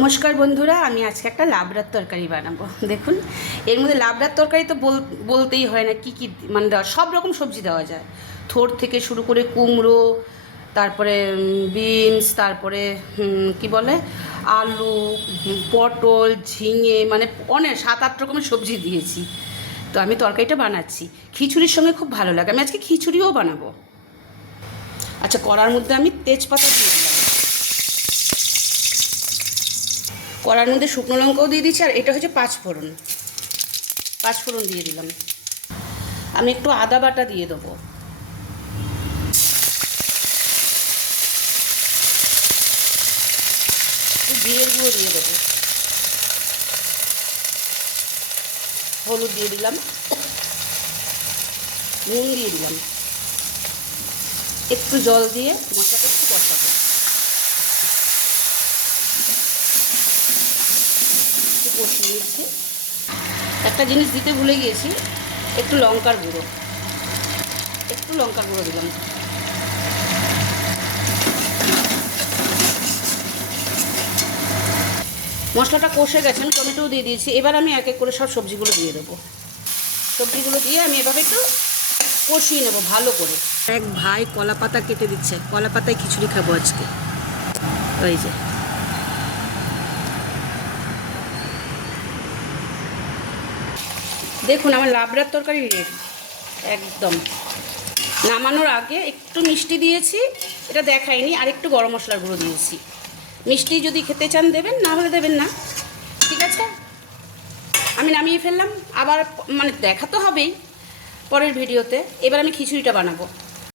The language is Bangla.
নমস্কার বন্ধুরা, আমি আজকে একটা লাবড়ার তরকারি বানাবো। দেখুন, এর মধ্যে লাবড়ার তরকারি তো বলতেই হয় না, কি মানে সব রকম সবজি দেওয়া যায়। থোড় থেকে শুরু করে কুমড়ো, তারপরে বিনস, তারপরে কি বলে আলু, পটল, ঝিঙে, মানে অনেক 7-8 রকমের সবজি দিয়েছি। তো আমি তরকারিটা বানাচ্ছি, খিচুড়ির সঙ্গে খুব ভালো লাগে। আমি আজকে খিচুড়িও বানাবো। আচ্ছা, কড়ার মধ্যে আমি তেজপাতা দিয়ে দিলাম, কড়ার মধ্যে শুকনো লঙ্কাও দিয়ে দিচ্ছি, আর এটা হচ্ছে পাঁচফোড়ন দিয়ে দিলাম। আমি একটু আদা বাটা দিয়ে দেবো, একটু জিরের গুঁড়ো দিয়ে দেবো, হলুদ দিয়ে দিলাম, নুন দিয়ে দিলাম, একটু জল দিয়ে মশলাটা একটু কষাবো। একটু কষিয়ে নিচ্ছি। একটা জিনিস দিতে ভুলে গিয়েছি, একটু লঙ্কার গুঁড়ো দিলাম। মশলাটা কষে গেছে, আমি টমেটোও দিয়ে দিয়েছি। এবার আমি এক এক করে সব সবজিগুলো দিয়ে দেবো। সবজিগুলো দিয়ে আমি এভাবে একটু কষিয়ে নেবো ভালো করে। এক ভাই কলা পাতা কেটে দিচ্ছে, কলা পাতায় খিচুড়ি খাবো আজকে। ওই যে দেখুন, আমার লাবড়ার তরকারি রেডি একদম। নামানোর আগে একটু মিষ্টি দিয়েছি, এটা দেখাইনি, আর একটু গরম মশলার গুঁড়ো দিয়েছি। মিষ্টি যদি খেতে চান দেবেন, না হলে দেবেন না, ঠিক আছে। আমি নামিয়ে ফেললাম, আবার মানে দেখা তো হবেই পরের ভিডিওতে। এবার আমি খিচুড়িটা বানাবো।